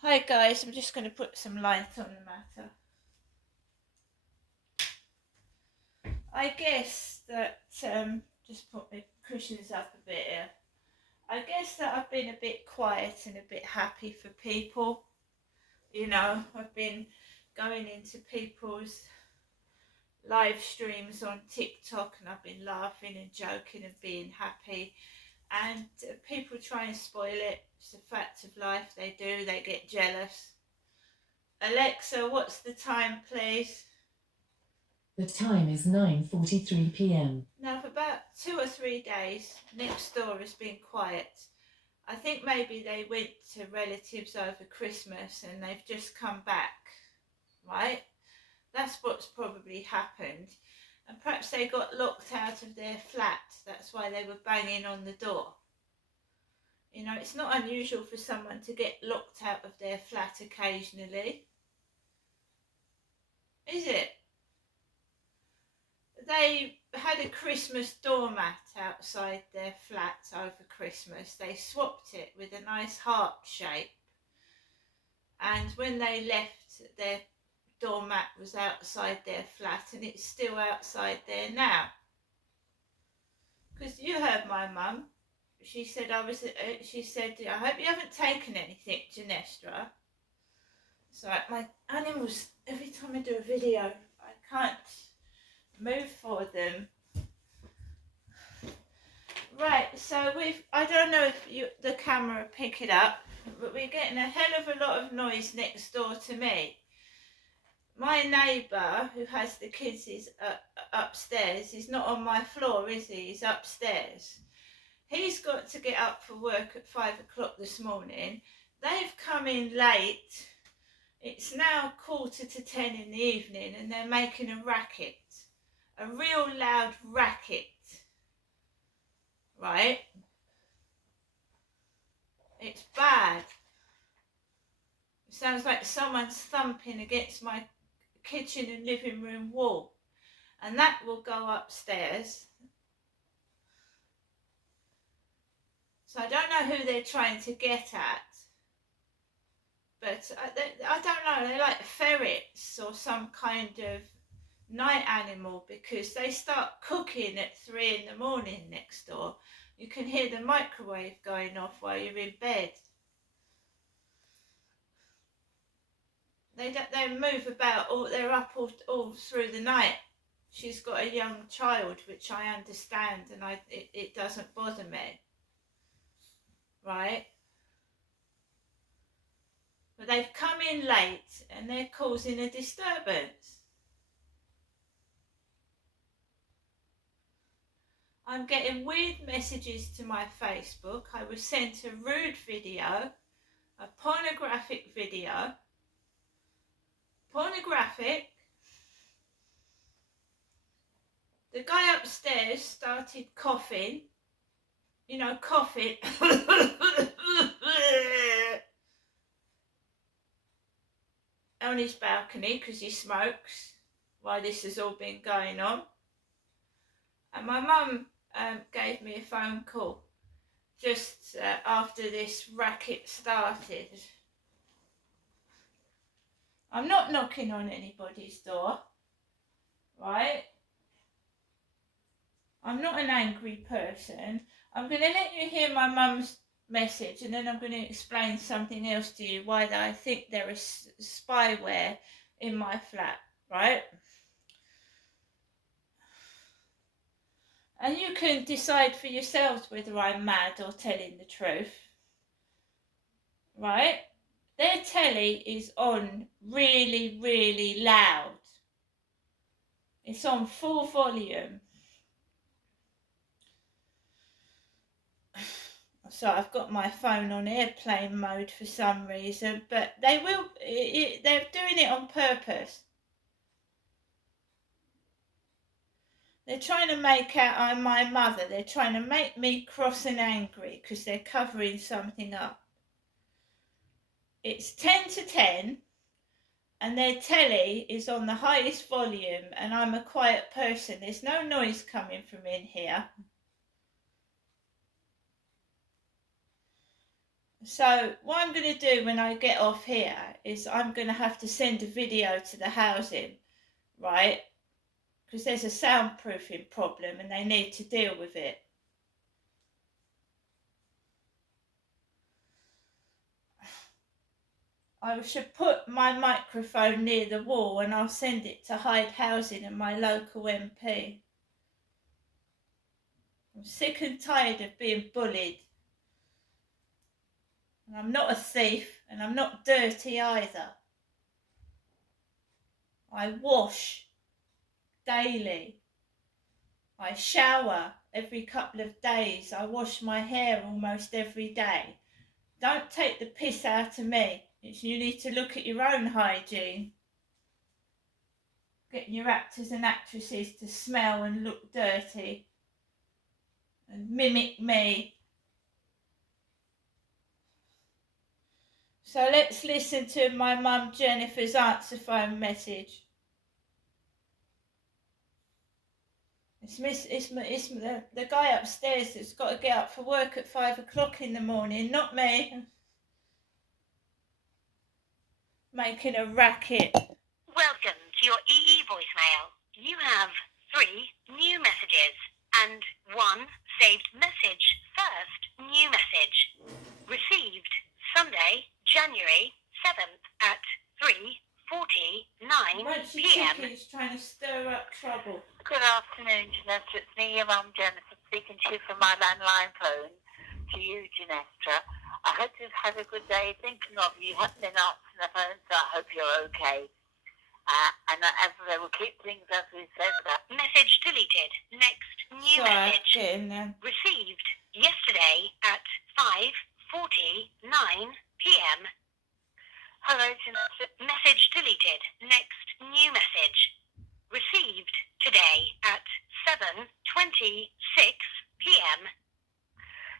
Hi guys, I'm just going to put some light on the matter. I guess that, just put my cushions up a bit here. I guess that I've been a bit quiet and a bit happy for people. I've been going into people's live streams on TikTok and I've been laughing and joking and being happy. And people try and spoil it. It's a fact of life. They do, they get jealous. Alexa, what's the time, please? The time is 9:43 p.m. Now, for about 2 or 3 days, next door has been quiet. I think maybe they went to relatives over Christmas and they've just come back, right? That's what's probably happened. And perhaps they got locked out of their flat. That's why they were banging on the door. It's not unusual for someone to get locked out of their flat occasionally. Is it? They had a Christmas doormat outside their flat over Christmas. They swapped it with a nice heart shape. And when they left, their doormat was outside their flat and it's still outside there now. Because you heard my mum. She said, I hope you haven't taken anything, Janestra. So my animals, every time I do a video, I can't move for them. Right, so I don't know if the camera pick it up, but we're getting a hell of a lot of noise next door to me. My neighbour, who has the kids, is upstairs. He's not on my floor, is he? He's upstairs. He's got to get up for work at 5 o'clock this morning. They've come in late. It's now 9:45 in the evening and they're making a racket. A real loud racket. Right? It's bad. It sounds like someone's thumping against my kitchen and living room wall. And that will go upstairs. So I don't know who they're trying to get at. But I don't know, they're like ferrets or some kind of night animal, because they start cooking at 3 in the morning next door. You can hear the microwave going off while you're in bed. They move about, they're up all through the night. She's got a young child, which I understand, and it doesn't bother me. Right? But they've come in late and they're causing a disturbance. I'm getting weird messages to my Facebook. I was sent a rude video, a pornographic video. Pornographic. The guy upstairs started coughing. Coughing. On his balcony because he smokes while this has all been going on. And my mum gave me a phone call just after this racket started. I'm not knocking on anybody's door, right? I'm not an angry person. I'm going to let you hear my mum's message and then I'm going to explain something else to you, why I think there is spyware in my flat, right? And you can decide for yourselves whether I'm mad or telling the truth, right? Their telly is on really, really loud. It's on full volume. So I've got my phone on airplane mode for some reason, but they're doing it on purpose. They're trying to make out I'm my mother. They're trying to make me cross and angry because they're covering something up. It's 10 to 10 and their telly is on the highest volume and I'm a quiet person. There's no noise coming from in here. So what I'm going to do when I get off here is I'm going to have to send a video to the housing, right? Because there's a soundproofing problem and they need to deal with it. I should put my microphone near the wall and I'll send it to Hyde Housing and my local MP. I'm sick and tired of being bullied. And I'm not a thief and I'm not dirty either. I wash daily. I shower every couple of days. I wash my hair almost every day. Don't take the piss out of me. You need to look at your own hygiene. Getting your actors and actresses to smell and look dirty and mimic me. So let's listen to my mum Jennifer's answer phone message. It's the guy upstairs that's got to get up for work at 5 o'clock in the morning, not me. Making a racket. Welcome to your EE voicemail. You have 3 new messages and 1 saved message. First new message. Received Sunday, January 7th at 3:49 p.m. He's trying to stir up trouble. Good afternoon, Janessa. It's me, your mum, Jennifer, speaking to you from my landline phone. To you, Janessa. I hope you've had a good day. Thinking of you, haven't been answering the phone, so I hope you're okay. And as they will keep things as we said. Message deleted. Next new message. Received yesterday at 5:49 p.m. Hello, Janessa. Message deleted. Next new message. Received today at 7:26 p.m.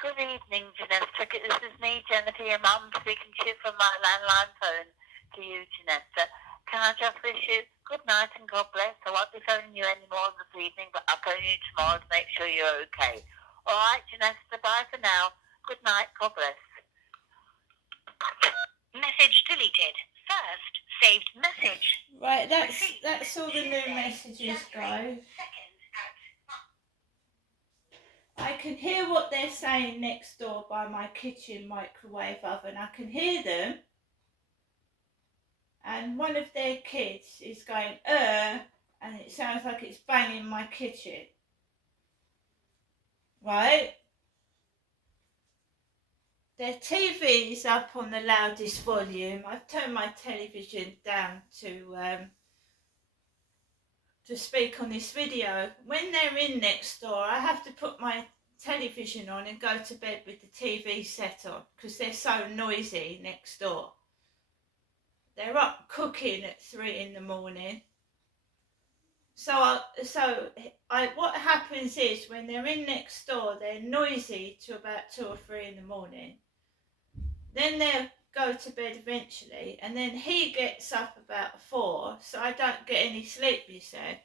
Good evening, Janessa. This is me, Jennifer, your mum, speaking to you from my landline phone. To you, Janessa. Can I just wish you good night and God bless? I won't be phoning you anymore this evening, but I'll phone you tomorrow to make sure you're okay. All right, Janessa, bye for now. Good night, God bless. Message deleted. First saved message. Right, that's all the new messages, guys. I can hear what they're saying next door by my kitchen microwave oven. I can hear them. And one of their kids is going, and it sounds like it's banging my kitchen. Right? Their TV is up on the loudest volume. I've turned my television down to speak on this video. When they're in next door, I have to put my television on and go to bed with the TV set on because they're so noisy next door. They're up cooking at 3 in the morning. So what happens is when they're in next door, they're noisy to about 2 or 3 in the morning. Then they'll go to bed eventually, and then he gets up about 4, so I don't get any sleep, you see.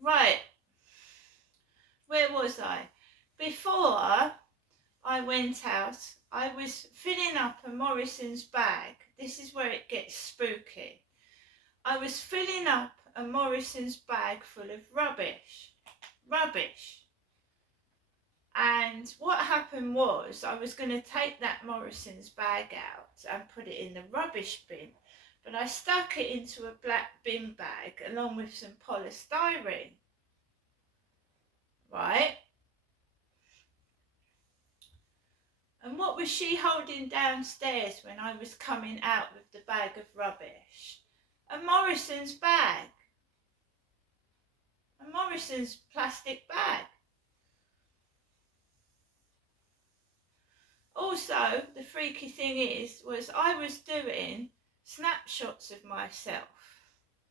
Right. Where was I? Before I went out, I was filling up a Morrison's bag. This is where it gets spooky. I was filling up a Morrison's bag full of rubbish. And what happened was I was going to take that Morrison's bag out and put it in the rubbish bin, but I stuck it into a black bin bag along with some polystyrene. Right? And what was she holding downstairs when I was coming out with the bag of rubbish? A Morrison's bag. A Morrison's plastic bag. Also, the freaky thing was I was doing snapshots of myself.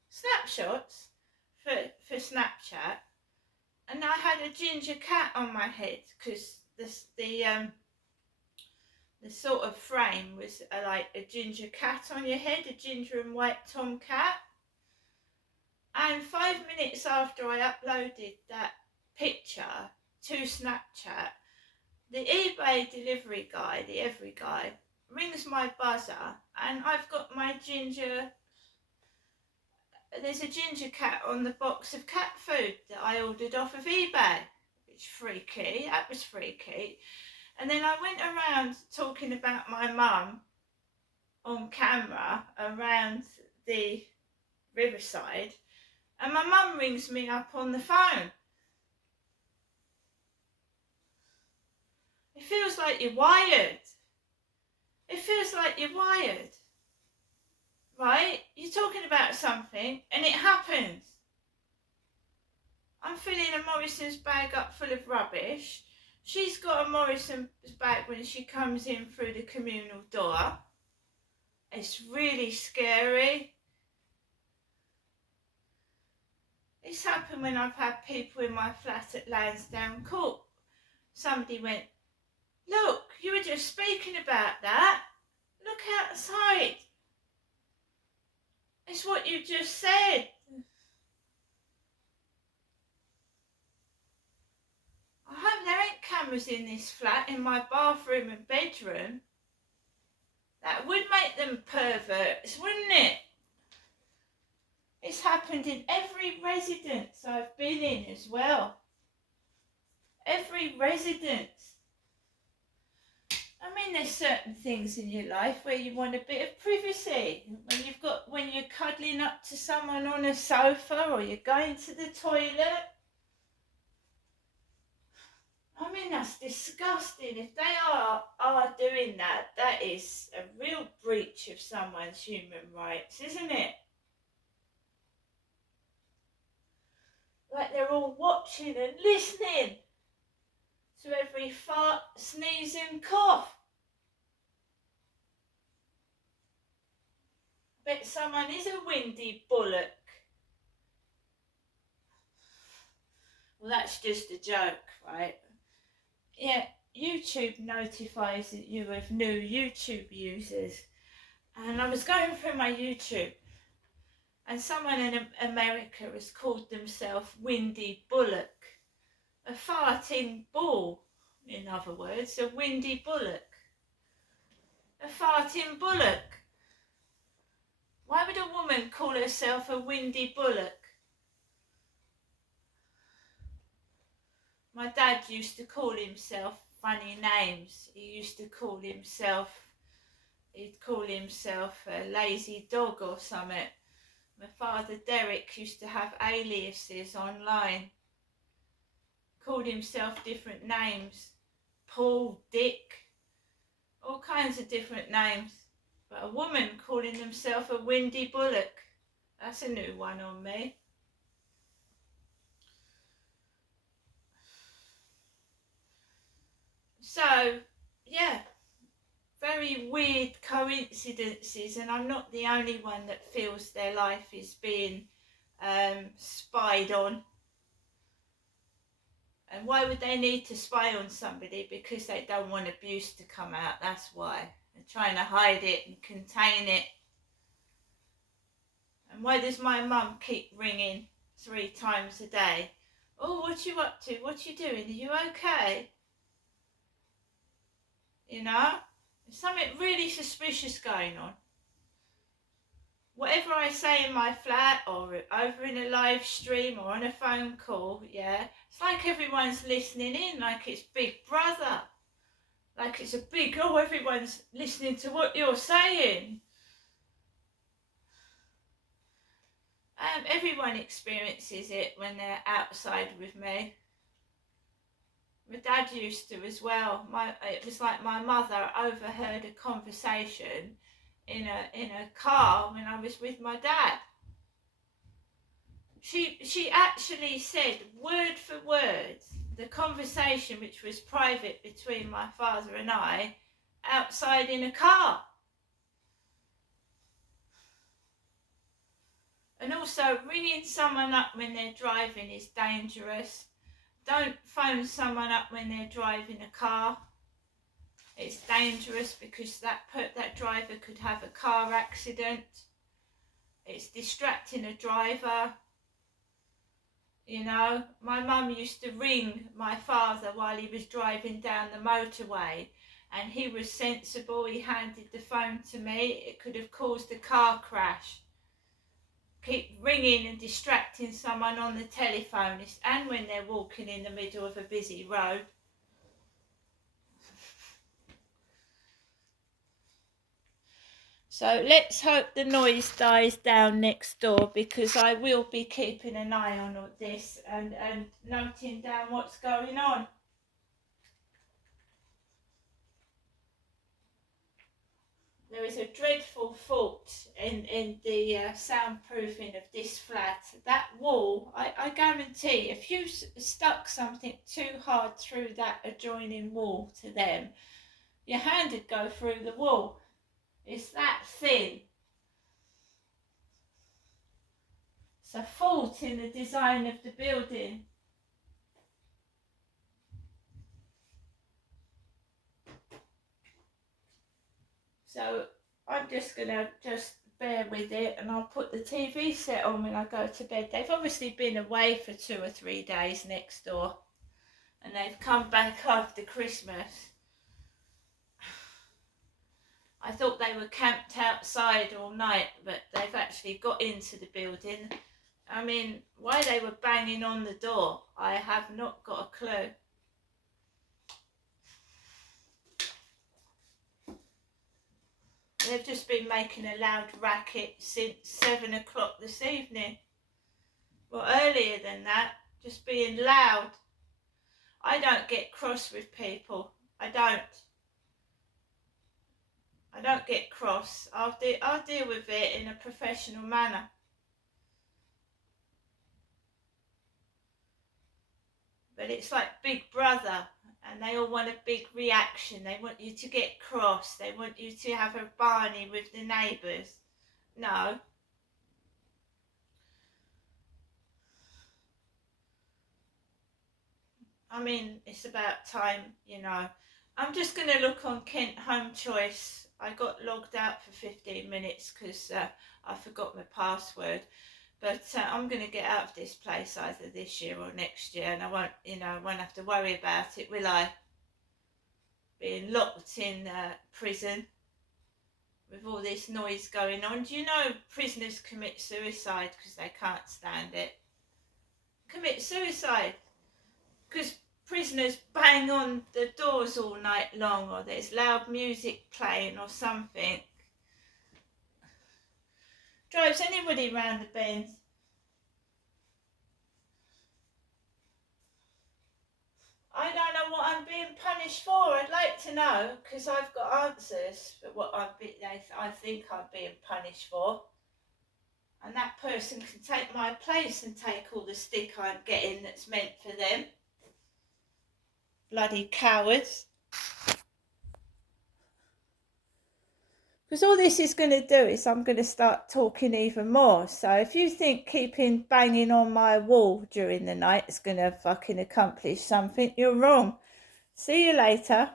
Snapshots for Snapchat. And I had a ginger cat on my head because the sort of frame was like a ginger cat on your head, a ginger and white tomcat. And 5 minutes after I uploaded that picture to Snapchat, the eBay delivery guy, the Every guy, rings my buzzer, and I've got my ginger. There's a ginger cat on the box of cat food that I ordered off of eBay. It's freaky. That was freaky. And then I went around talking about my mum on camera around the riverside, and my mum rings me up on the phone. It feels like you're wired. It feels like you're wired. Right? You're talking about something and it happens. I'm filling a Morrison's bag up full of rubbish. She's got a Morrison's bag when she comes in through the communal door. It's really scary. It's happened when I've had people in my flat at Lansdowne Court. Somebody went, "Look, you were just speaking about that. Look outside. It's what you just said." I hope there ain't cameras in this flat, in my bathroom and bedroom. That would make them perverts, wouldn't it? It's happened in every residence I've been in as well. Every residence. I mean, there's certain things in your life where you want a bit of privacy. When you're cuddling up to someone on a sofa, or you're going to the toilet. I mean, that's disgusting. If they are doing that, that is a real breach of someone's human rights, isn't it? Like they're all watching and listening to every fart, sneeze and cough. I bet someone is a windy bullock. Well, that's just a joke, right? Yeah, YouTube notifies that you have new YouTube users. And I was going through my YouTube, and someone in America has called themselves Windy Bullock. A farting bull, in other words, a windy bullock. A farting bullock. Why would a woman call herself a windy bullock? My dad used to call himself funny names. He'd call himself a lazy dog or something. My father Derek used to have aliases online. Called himself different names. Paul, Dick, all kinds of different names. But a woman calling themselves a windy bullock, that's a new one on me. So, yeah, very weird coincidences, and I'm not the only one that feels their life is being spied on. And why would they need to spy on somebody? Because they don't want abuse to come out, that's why. They're trying to hide it and contain it. And why does my mum keep ringing 3 times a day? "Oh, what you up to? What you doing? Are you okay?" You know, there's something really suspicious going on. Whatever I say in my flat or over in a live stream or on a phone call, yeah, it's like everyone's listening in, like it's Big Brother. Like it's everyone's listening to what you're saying. Everyone experiences it when they're outside with me. My dad used to as well. It was like my mother overheard a conversation in a car when I was with my dad. She actually said word for word the conversation which was private between my father and I outside in a car. And also, ringing someone up when they're driving is dangerous. Don't phone someone up when they're driving a car. It's dangerous because that driver could have a car accident. It's distracting a driver. You know, my mum used to ring my father while he was driving down the motorway, and he was sensible. He handed the phone to me. It could have caused a car crash. Keep ringing and distracting someone on the telephone, and when they're walking in the middle of a busy road. So let's hope the noise dies down next door, because I will be keeping an eye on all this and noting down what's going on. There is a dreadful fault in the soundproofing of this flat. That wall, I guarantee, if you stuck something too hard through that adjoining wall to them, your hand would go through the wall. It's that thin. It's a fault in the design of the building. So I'm just going to bear with it, and I'll put the TV set on when I go to bed. They've obviously been away for 2 or 3 days next door, and they've come back after Christmas. I thought they were camped outside all night, but they've actually got into the building. I mean, why they were banging on the door, I have not got a clue. They've just been making a loud racket since 7 o'clock this evening. Well, earlier than that, just being loud. I don't get cross with people. I don't get cross. I'll deal with it in a professional manner. But it's like Big Brother, and they all want a big reaction. They want you to get cross. They want you to have a Barney with the neighbours. No. I mean, it's about time, you know. I'm just going to look on Kent Home Choice. I got logged out for 15 minutes because I forgot my password. But I'm going to get out of this place either this year or next year, and I won't have to worry about it, will I? Being locked in prison with all this noise going on. Do you know prisoners commit suicide because they can't stand it? Commit suicide because prisoners bang on the doors all night long, or there's loud music playing or something. Drives anybody round the bend. I don't know what I'm being punished for. I'd like to know, because I've got answers for what I think I'm being punished for. And that person can take my place and take all the stick I'm getting that's meant for them. Bloody cowards. Because all this is going to do is I'm going to start talking even more. So if you think keeping banging on my wall during the night is going to fucking accomplish something, you're wrong. See you later.